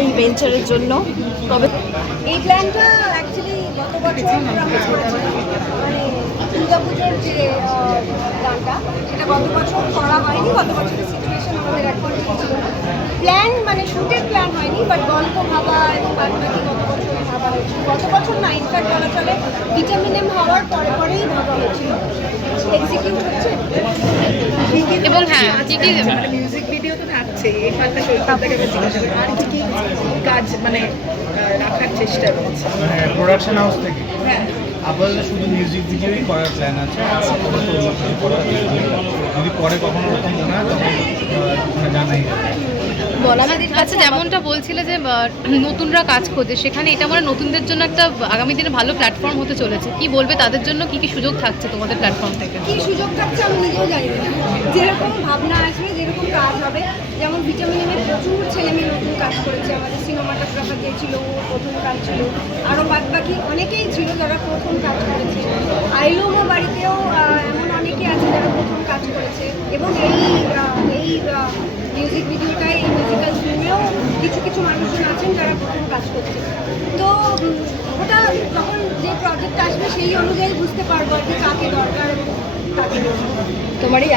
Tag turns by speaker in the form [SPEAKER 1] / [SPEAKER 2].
[SPEAKER 1] এই ভেঞ্চারের জন্য। তবে
[SPEAKER 2] এই প্ল্যানটা অ্যাকচুয়ালি গত বছর মানে দুর্গাপুজোর যে গানটা সেটা গত বছর করা হয়নি। গত বছরের সিচুয়েশন আমাদের এখন ছিল প্ল্যান মানে শুটের প্ল্যান হয়নি বাট গল্প ভাবা এবং গত বছর ভাবা হয়েছিল। গত বছর না ইনফ্যাক্ট বলা চলে ভিটামিন এম হওয়ার পরে পরেই ভাবা হয়েছিল। এক্সিকিউট হচ্ছে।
[SPEAKER 3] এবং হ্যাঁ
[SPEAKER 4] মানে মিউজিক এই বেশি জিজ্ঞাসা করি আর কি কি কাজ মানে রাখার চেষ্টা রয়েছে?
[SPEAKER 5] প্রোডাকশন হাউস থেকে।
[SPEAKER 4] হ্যাঁ।
[SPEAKER 5] আপাতত শুধু মিউজিক ভিডিওই করার প্ল্যান আছে আপাতত অন্য কিছু করার যদি পরে কখনো ওরকম মনে হয় তখন জানাই যাবে।
[SPEAKER 3] আমাদের কাছে যেমনটা বলছিলে যে নতুনরা কাজ খোঁজে সেখানে এটা মানে নতুনদের জন্য একটা আগামী দিনে ভালো প্ল্যাটফর্ম হতে চলেছে। কি বলবে তাদের জন্য? কি কি সুযোগ থাকছে তোমাদের প্ল্যাটফর্ম থেকে?
[SPEAKER 2] কি সুযোগ থাকছে আমি নিজেও জানি না। যেরকম ভাবনা আসবে যেরকম কাজ হবে। যেমন ভিটামিন এর প্রচুর ছেলে মেয়ে নতুন কাজ করেছে। আমাদের সিনেমাটোগ্রাফার যে ছিল ও প্রথম কাজ ছিল। আরও বাদ বাকি অনেকেই ছিল যারা প্রথম কাজ করেছে। আইলোমো বাড়িতেও আহ, এমন অনেকে আছে যারা প্রথম কাজ করেছে এবং এই আহ, এই মিউজিক ভিডিওটাই এই মিউজিক্যাল ফিল্মেও কিছু কিছু মানুষজন আছেন যারা প্রথম কাজ করছে তো ওটা যখন যে প্রজেক্ট আসবে সেই অনুযায়ী বুঝতে পারব আর কি কাকে দরকার এবং কাকে নেই।
[SPEAKER 1] তোমার এই